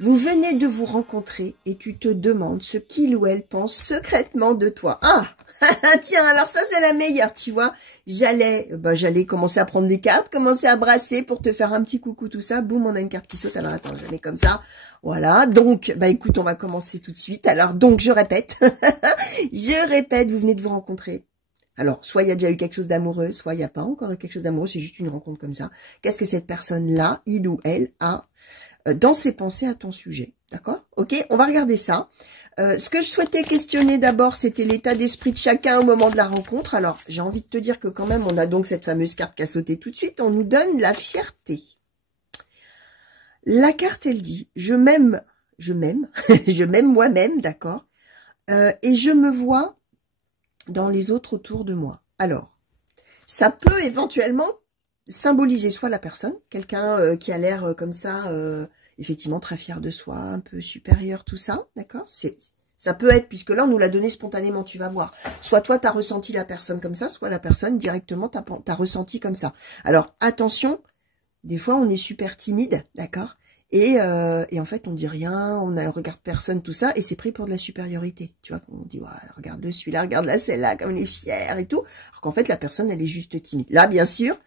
Vous venez de vous rencontrer et tu te demandes ce qu'il ou elle pense secrètement de toi. Ah, tiens, alors ça c'est la meilleure, tu vois. J'allais commencer à prendre des cartes, commencer à brasser pour te faire un petit coucou, tout ça. Boum, on a une carte qui saute. Alors attends, je la mets comme ça. Voilà, donc, écoute, on va commencer tout de suite. Alors donc, je répète, vous venez de vous rencontrer. Alors, soit il y a déjà eu quelque chose d'amoureux, soit il n'y a pas encore eu quelque chose d'amoureux, c'est juste une rencontre comme ça. Qu'est-ce que cette personne-là, il ou elle, a dans ses pensées à ton sujet, d'accord? Ok, on va regarder ça. Ce que je souhaitais questionner d'abord, c'était l'état d'esprit de chacun au moment de la rencontre. Alors, j'ai envie de te dire que quand même, on a donc cette fameuse carte qui a sauté tout de suite. On nous donne la fierté. La carte, elle dit, je m'aime, je m'aime moi-même, d'accord? Et je me vois dans les autres autour de moi. Alors, ça peut éventuellement symboliser soit la personne, quelqu'un qui a l'air comme ça, effectivement très fier de soi, un peu supérieur, tout ça, d'accord? Ça peut être, puisque là on nous l'a donné spontanément, tu vas voir. Soit toi tu as ressenti la personne comme ça, soit la personne directement t'as ressenti comme ça. Alors attention, des fois on est super timide, d'accord? Et en fait on dit rien, on ne regarde personne, tout ça, et c'est pris pour de la supériorité. Tu vois, on dit ouais, regarde celui-là, regarde-la celle-là, comme elle est fière et tout. Alors qu'en fait la personne elle est juste timide. Là bien sûr,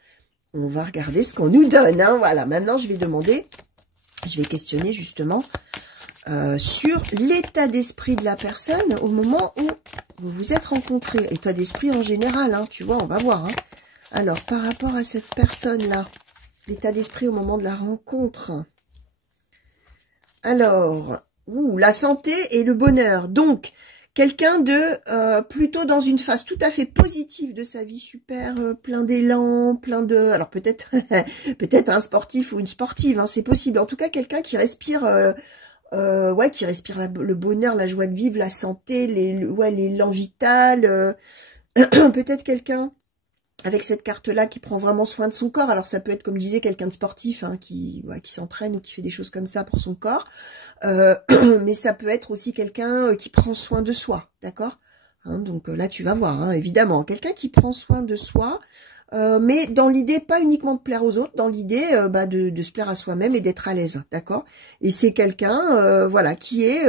on va regarder ce qu'on nous donne. Hein, voilà, maintenant je vais questionner justement sur l'état d'esprit de la personne au moment où vous vous êtes rencontrés. État d'esprit en général, hein, tu vois, on va voir. Hein. Alors, par rapport à cette personne-là, l'état d'esprit au moment de la rencontre. Alors, la santé et le bonheur. Donc, quelqu'un de plutôt dans une phase tout à fait positive de sa vie, super plein d'élan, plein de... Alors peut-être peut-être un sportif ou une sportive, hein, c'est possible. En tout cas, quelqu'un qui respire... qui respire le bonheur, la joie de vivre, la santé, l'élan vital. Peut-être quelqu'un avec cette carte-là qui prend vraiment soin de son corps. Alors ça peut être, comme je disais, quelqu'un de sportif hein, qui s'entraîne ou qui fait des choses comme ça pour son corps. Mais ça peut être aussi quelqu'un qui prend soin de soi, d'accord hein, donc là, tu vas voir, hein, évidemment. Quelqu'un qui prend soin de soi, mais dans l'idée, pas uniquement de plaire aux autres, dans l'idée de se plaire à soi-même et d'être à l'aise, d'accord? Et c'est quelqu'un, voilà, qui est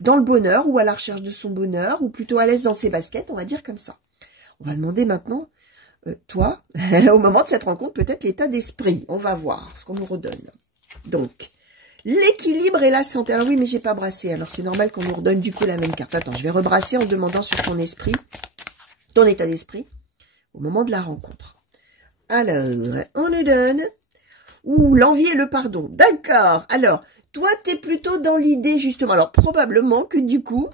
dans le bonheur ou à la recherche de son bonheur, ou plutôt à l'aise dans ses baskets, on va dire comme ça. On va demander maintenant, toi, au moment de cette rencontre, peut-être l'état d'esprit. On va voir ce qu'on nous redonne. Donc, l'équilibre et la santé. Alors oui, mais j'ai pas brassé. Alors c'est normal qu'on nous redonne du coup la même carte. Attends, je vais rebrasser en demandant sur ton esprit, ton état d'esprit, au moment de la rencontre. Alors, on nous donne... l'envie et le pardon. D'accord. Alors, toi, tu es plutôt dans l'idée, justement. Alors, probablement que du coup,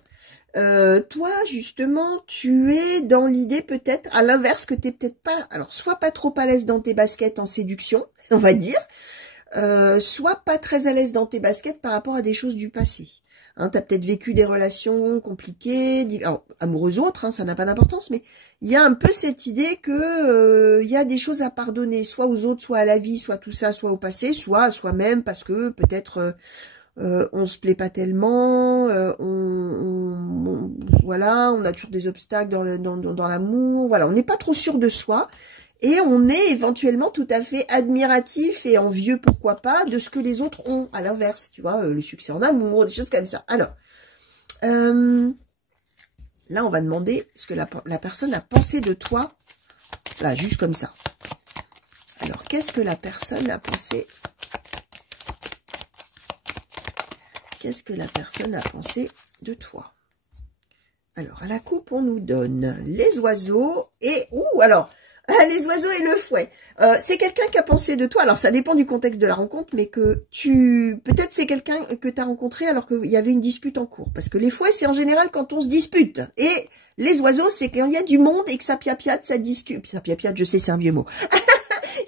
toi, justement, tu es dans l'idée peut-être, à l'inverse, que tu n'es peut-être pas... Alors, soit pas trop à l'aise dans tes baskets en séduction, on va dire, soit pas très à l'aise dans tes baskets par rapport à des choses du passé. Hein, tu as peut-être vécu des relations compliquées, alors, amoureuses ou autres, hein, ça n'a pas d'importance, mais il y a un peu cette idée que il y a des choses à pardonner, soit aux autres, soit à la vie, soit tout ça, soit au passé, soit à soi-même, parce que peut-être on se plaît pas tellement, voilà, on a toujours des obstacles dans l'amour, voilà, on n'est pas trop sûr de soi. Et on est éventuellement tout à fait admiratif et envieux, pourquoi pas, de ce que les autres ont, à l'inverse, tu vois, le succès en amour, des choses comme ça. Alors, là, on va demander ce que la personne a pensé de toi, là, juste comme ça. Alors, qu'est-ce que la personne a pensé? Qu'est-ce que la personne a pensé de toi? Alors, à la coupe, on nous donne les oiseaux et... alors... les oiseaux et le fouet. C'est quelqu'un qui a pensé de toi. Alors, ça dépend du contexte de la rencontre, mais que peut-être c'est quelqu'un que tu as rencontré alors qu'il y avait une dispute en cours. Parce que les fouets, c'est en général quand on se dispute. Et les oiseaux, c'est quand il y a du monde et que ça piapiate, ça discute. Ça piapiate, je sais, c'est un vieux mot.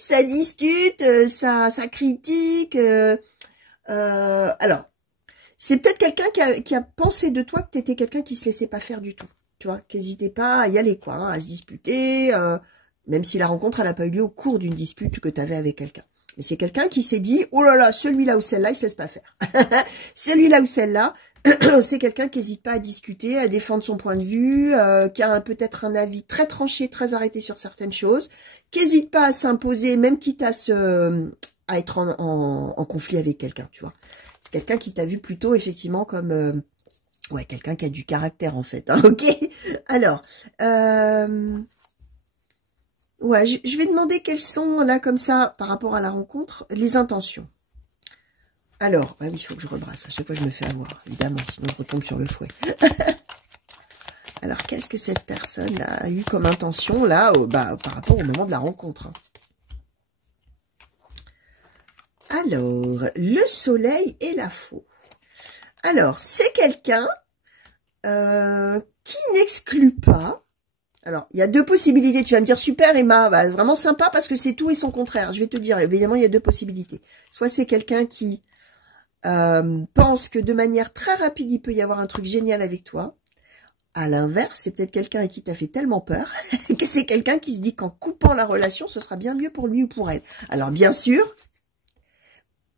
Ça discute, ça critique. Alors, c'est peut-être quelqu'un qui a pensé de toi que tu étais quelqu'un qui se laissait pas faire du tout. Tu vois, qui n'hésitait pas à y aller, quoi, hein, à se disputer... même si la rencontre, elle n'a pas eu lieu au cours d'une dispute que tu avais avec quelqu'un. Mais c'est quelqu'un qui s'est dit, oh là là, celui-là ou celle-là, il ne se laisse pas faire. Celui-là ou celle-là, c'est quelqu'un qui n'hésite pas à discuter, à défendre son point de vue, qui a peut-être un avis très tranché, très arrêté sur certaines choses, qui n'hésite pas à s'imposer, même quitte à être en conflit avec quelqu'un, tu vois. C'est quelqu'un qui t'a vu plutôt, effectivement, comme... ouais, quelqu'un qui a du caractère, en fait. Hein, ok. Alors, ouais, je vais demander quelles sont, là, comme ça, par rapport à la rencontre, les intentions. Alors, ah oui, il faut que je rebrasse. À chaque fois, je me fais avoir, évidemment, sinon je retombe sur le fouet. Alors, qu'est-ce que cette personne a eu comme intention, là, par rapport au moment de la rencontre? Alors, le soleil et la faux. Alors, c'est quelqu'un qui n'exclut pas. Alors, il y a deux possibilités. Tu vas me dire, super Emma, bah, vraiment sympa parce que c'est tout et son contraire. Je vais te dire, évidemment, il y a deux possibilités. Soit c'est quelqu'un qui pense que de manière très rapide, il peut y avoir un truc génial avec toi. À l'inverse, c'est peut-être quelqu'un à qui t'as fait tellement peur que c'est quelqu'un qui se dit qu'en coupant la relation, ce sera bien mieux pour lui ou pour elle. Alors, bien sûr,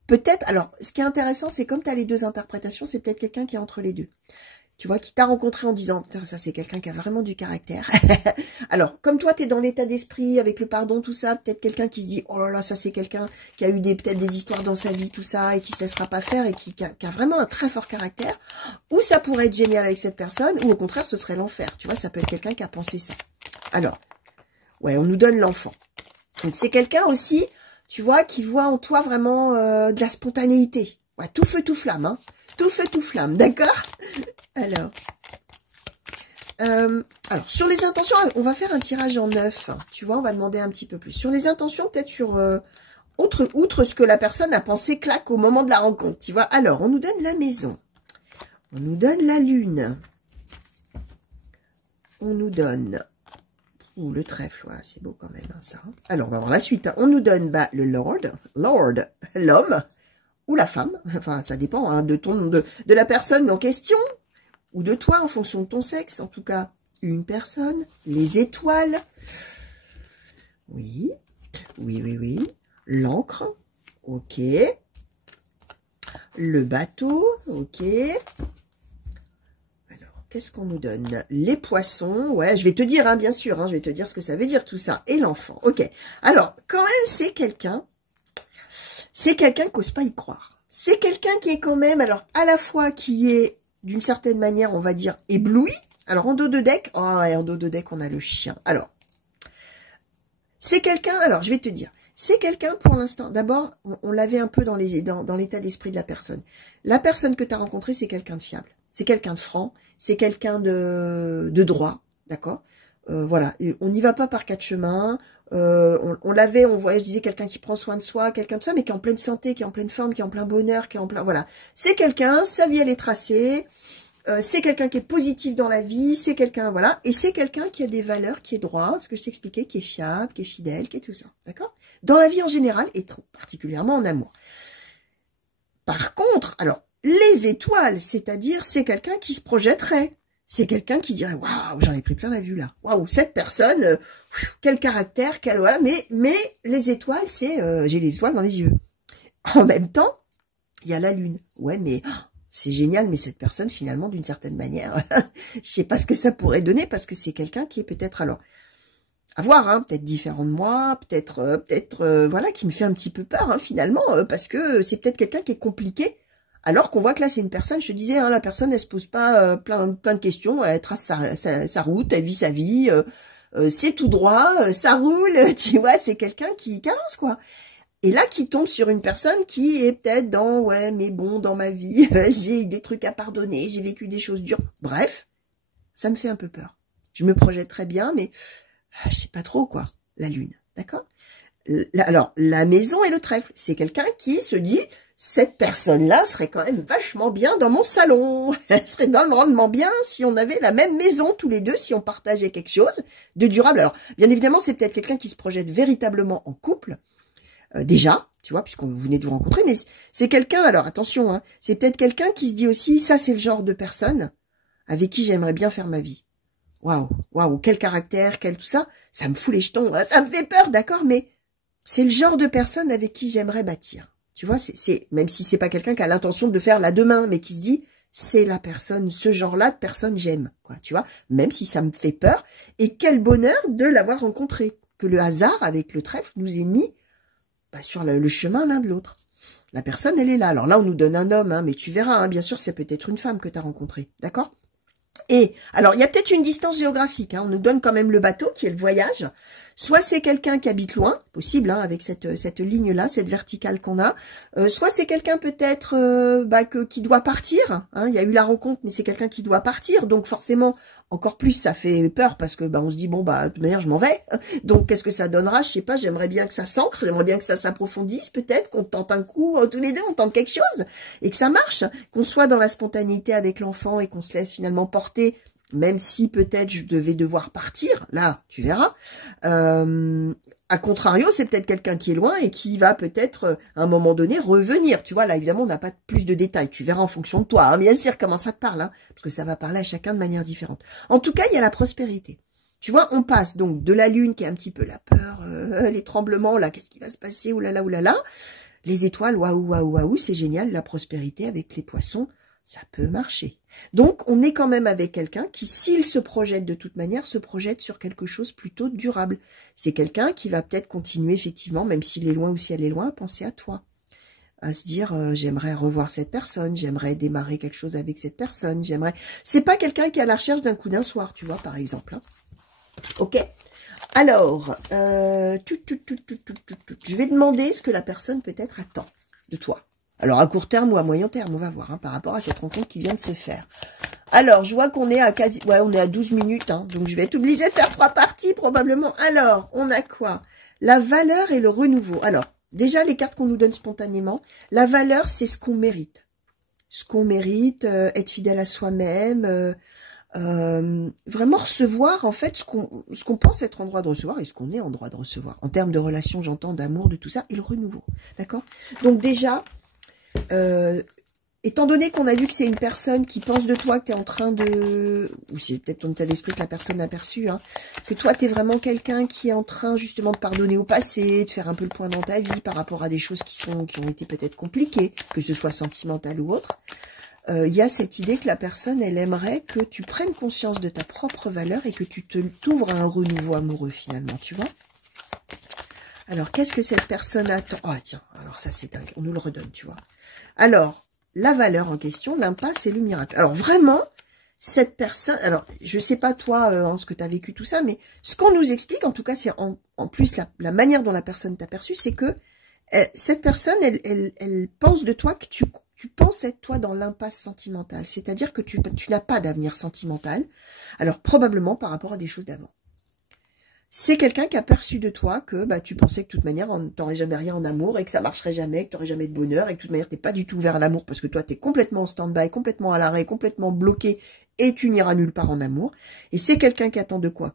peut-être, alors, ce qui est intéressant, c'est comme tu as les deux interprétations, c'est peut-être quelqu'un qui est entre les deux. Tu vois, qui t'a rencontré en disant, putain, ça c'est quelqu'un qui a vraiment du caractère. Alors, comme toi, tu es dans l'état d'esprit, avec le pardon, tout ça, peut-être quelqu'un qui se dit, oh là là, ça c'est quelqu'un qui a eu peut-être des histoires dans sa vie, tout ça, et qui se laissera pas faire, et qui a vraiment un très fort caractère. Ou ça pourrait être génial avec cette personne, ou au contraire, ce serait l'enfer. Tu vois, ça peut être quelqu'un qui a pensé ça. Alors, ouais, on nous donne l'enfant. Donc, c'est quelqu'un aussi, tu vois, qui voit en toi vraiment de la spontanéité. Ouais, tout feu, tout flamme, hein. Tout feu, tout flamme, d'accord? Alors, sur les intentions, on va faire un tirage en 9. Tu vois, on va demander un petit peu plus. Sur les intentions, peut-être sur outre ce que la personne a pensé, clac, au moment de la rencontre. Tu vois, alors, on nous donne la maison. On nous donne la lune. On nous donne... Ouh, le trèfle, ouais, c'est beau quand même, hein, ça. Alors, on va voir la suite. Hein. On nous donne le Lord, l'homme, ou la femme. Enfin, ça dépend hein, de la personne en question. Ou de toi, en fonction de ton sexe, en tout cas, une personne, les étoiles, oui, l'encre, ok, le bateau, ok, alors, qu'est-ce qu'on nous donne? Les poissons, ouais, je vais te dire, hein, bien sûr, hein, je vais te dire ce que ça veut dire tout ça, et l'enfant, ok, alors, quand même, c'est quelqu'un qui n'ose pas y croire, c'est quelqu'un qui est quand même, alors, à la fois qui est d'une certaine manière, on va dire, ébloui. Alors, en dos de deck, oh, ouais, en dos de deck, on a le chien. Alors, c'est quelqu'un, alors, je vais te dire, c'est quelqu'un, pour l'instant, d'abord, on l'avait un peu dans l'état d'esprit de la personne. La personne que tu as rencontrée, c'est quelqu'un de fiable. C'est quelqu'un de franc. C'est quelqu'un de droit. D'accord? Voilà. Et on n'y va pas par quatre chemins. On l'avait, on voyait, je disais, quelqu'un qui prend soin de soi, quelqu'un de ça, mais qui est en pleine santé, qui est en pleine forme, qui est en plein bonheur, qui est en plein... Voilà. C'est quelqu'un, sa vie, elle est tracée. C'est quelqu'un qui est positif dans la vie, c'est quelqu'un, voilà, et c'est quelqu'un qui a des valeurs, qui est droit, ce que je t'expliquais, qui est fiable, qui est fidèle, qui est tout ça, d'accord? Dans la vie en général, et particulièrement en amour. Par contre, alors, les étoiles, c'est-à-dire, c'est quelqu'un qui se projetterait. C'est quelqu'un qui dirait, waouh, j'en ai pris plein la vue là. Waouh, cette personne, quel caractère, quel voilà. Mais les étoiles, c'est, j'ai les étoiles dans les yeux. En même temps, il y a la lune. Ouais, mais... c'est génial, mais cette personne, finalement, d'une certaine manière, je sais pas ce que ça pourrait donner, parce que c'est quelqu'un qui est peut-être, alors, à voir, hein, peut-être différent de moi, peut-être, voilà, qui me fait un petit peu peur, hein, finalement, parce que c'est peut-être quelqu'un qui est compliqué, alors qu'on voit que là, c'est une personne, je te disais, hein, la personne, elle se pose pas plein de questions, elle trace sa route, elle vit sa vie, c'est tout droit, ça roule, tu vois, c'est quelqu'un qui avance, quoi. Et là, qui tombe sur une personne qui est peut-être dans, ouais, mais bon, dans ma vie, j'ai eu des trucs à pardonner, j'ai vécu des choses dures. Bref, ça me fait un peu peur. Je me projette très bien, mais je sais pas trop, quoi, la lune, d'accord? Alors, la maison et le trèfle, c'est quelqu'un qui se dit, cette personne-là serait quand même vachement bien dans mon salon. Elle serait grandement bien si on avait la même maison tous les deux, si on partageait quelque chose de durable. Alors, bien évidemment, c'est peut-être quelqu'un qui se projette véritablement en couple, déjà, tu vois, puisqu'on venait de vous rencontrer, mais c'est quelqu'un, alors attention, hein, c'est peut-être quelqu'un qui se dit aussi, ça c'est le genre de personne avec qui j'aimerais bien faire ma vie. Waouh, quel caractère, quel tout ça, ça me fout les jetons, hein, ça me fait peur, d'accord, mais c'est le genre de personne avec qui j'aimerais bâtir. Tu vois, c'est même si c'est pas quelqu'un qui a l'intention de faire là demain, mais qui se dit, c'est la personne, ce genre-là de personne j'aime, quoi, tu vois, même si ça me fait peur, et quel bonheur de l'avoir rencontré, que le hasard avec le trèfle nous ait mis sur le chemin l'un de l'autre. La personne, elle est là. Alors là, on nous donne un homme, hein, mais tu verras, hein, bien sûr, c'est peut-être une femme que tu as rencontrée. D'accord? Et, alors, il y a peut-être une distance géographique. Hein, on nous donne quand même le bateau, qui est le voyage. Soit c'est quelqu'un qui habite loin, possible, hein, avec cette ligne-là, cette verticale qu'on a. Soit c'est quelqu'un peut-être qui doit partir. Hein, il y a eu la rencontre, mais c'est quelqu'un qui doit partir. Donc forcément, encore plus, ça fait peur parce que on se dit, bon, de toute manière, je m'en vais. Donc, qu'est-ce que ça donnera? Je sais pas, j'aimerais bien que ça s'ancre, j'aimerais bien que ça s'approfondisse, peut-être, qu'on tente un coup, tous les deux, on tente quelque chose, et que ça marche. Qu'on soit dans la spontanéité avec l'enfant et qu'on se laisse finalement porter, même si peut-être je devais devoir partir, là, tu verras. À contrario, c'est peut-être quelqu'un qui est loin et qui va peut-être, à un moment donné, revenir. Tu vois, là, évidemment, on n'a pas plus de détails. Tu verras en fonction de toi. Hein, bien sûr, comment ça te parle, hein, parce que ça va parler à chacun de manière différente. En tout cas, il y a la prospérité. Tu vois, on passe donc de la lune qui est un petit peu la peur, les tremblements, là, qu'est-ce qui va se passer, oulala, oulala. Les étoiles, waouh, waouh, waouh, c'est génial, la prospérité avec les poissons, ça peut marcher. Donc, on est quand même avec quelqu'un qui, s'il se projette de toute manière, se projette sur quelque chose plutôt durable. C'est quelqu'un qui va peut-être continuer, effectivement, même s'il est loin ou si elle est loin, à penser à toi. À se dire, j'aimerais revoir cette personne, j'aimerais démarrer quelque chose avec cette personne, j'aimerais... C'est pas quelqu'un qui est à la recherche d'un coup d'un soir, tu vois, par exemple. Hein. Ok. Alors, je vais demander ce que la personne peut-être attend de toi. Alors, à court terme ou à moyen terme, on va voir, hein, par rapport à cette rencontre qui vient de se faire. Alors, je vois qu'on est à quasi... Ouais, on est à 12 minutes, hein, donc je vais être obligée de faire 3 parties, probablement. Alors, on a quoi? La valeur et le renouveau. Alors, déjà, les cartes qu'on nous donne spontanément, la valeur, c'est ce qu'on mérite. Ce qu'on mérite, être fidèle à soi-même, vraiment recevoir, en fait, ce qu'on pense être en droit de recevoir et ce qu'on est en droit de recevoir. En termes de relations, j'entends, d'amour, de tout ça, et le renouveau. D'accord? Donc, déjà... étant donné qu'on a vu que c'est une personne qui pense de toi, que tu es en train de... Ou c'est peut-être ton état d'esprit que la personne a perçu, hein, que toi, tu es vraiment quelqu'un qui est en train justement de pardonner au passé, de faire un peu le point dans ta vie par rapport à des choses qui ont été peut-être compliquées, que ce soit sentimental ou autre. Il y a cette idée que la personne, elle aimerait que tu prennes conscience de ta propre valeur et que tu t'ouvres à un renouveau amoureux finalement, tu vois. Alors, qu'est-ce que cette personne attend? Oh, tiens, alors ça, c'est dingue. On nous le redonne, tu vois. Alors, la valeur en question, l'impasse et le miracle. Alors, vraiment, cette personne... Alors, je sais pas, toi, ce que tu as vécu, tout ça, mais ce qu'on nous explique, en tout cas, c'est en plus la manière dont la personne t'a perçu, c'est que cette personne, elle pense de toi que tu penses être, toi, dans l'impasse sentimentale. C'est-à-dire que tu n'as pas d'avenir sentimental. Alors, probablement par rapport à des choses d'avant. C'est quelqu'un qui a perçu de toi que tu pensais que de toute manière, tu n'aurais jamais rien en amour et que ça marcherait jamais, que tu n'aurais jamais de bonheur et que de toute manière, tu n'es pas du tout vers l'amour parce que toi, tu es complètement en stand-by, complètement à l'arrêt, complètement bloqué et tu n'iras nulle part en amour. Et c'est quelqu'un qui attend de quoi?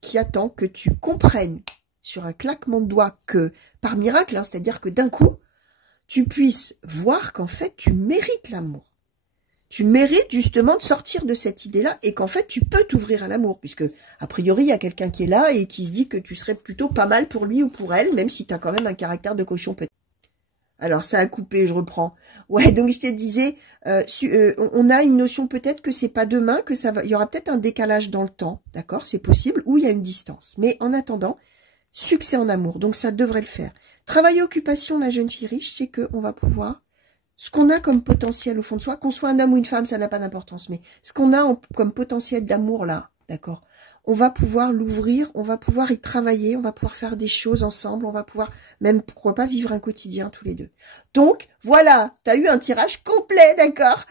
Qui attend que tu comprennes sur un claquement de doigts que, par miracle, hein, c'est-à-dire que d'un coup, tu puisses voir qu'en fait, tu mérites l'amour. Tu mérites justement de sortir de cette idée-là et qu'en fait, tu peux t'ouvrir à l'amour. Puisque, a priori, il y a quelqu'un qui est là et qui se dit que tu serais plutôt pas mal pour lui ou pour elle, même si tu as quand même un caractère de cochon peut-être. Alors, ça a coupé, je reprends. Ouais, donc je te disais, on a une notion peut-être que c'est pas demain, que ça va, il y aura peut-être un décalage dans le temps, d'accord? C'est possible, ou il y a une distance. Mais en attendant, succès en amour, donc ça devrait le faire. Travail et occupation, la jeune fille riche, c'est qu'on va pouvoir... Ce qu'on a comme potentiel au fond de soi, qu'on soit un homme ou une femme, ça n'a pas d'importance, mais ce qu'on a comme potentiel d'amour là, d'accord, on va pouvoir l'ouvrir, on va pouvoir y travailler, on va pouvoir faire des choses ensemble, on va pouvoir même, pourquoi pas, vivre un quotidien tous les deux. Donc, voilà, tu as eu un tirage complet, d'accord,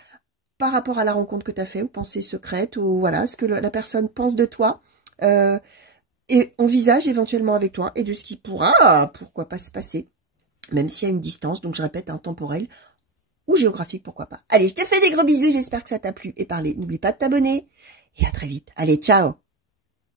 par rapport à la rencontre que tu as fait, aux pensées secrètes, ou voilà, ce que la personne pense de toi, et envisage éventuellement avec toi, et de ce qui pourra, pourquoi pas, se passer, même s'il y a une distance, donc je répète, intemporelle, ou géographique, pourquoi pas. Allez, je te fais des gros bisous, j'espère que ça t'a plu et parlé. N'oublie pas de t'abonner et à très vite. Allez, ciao!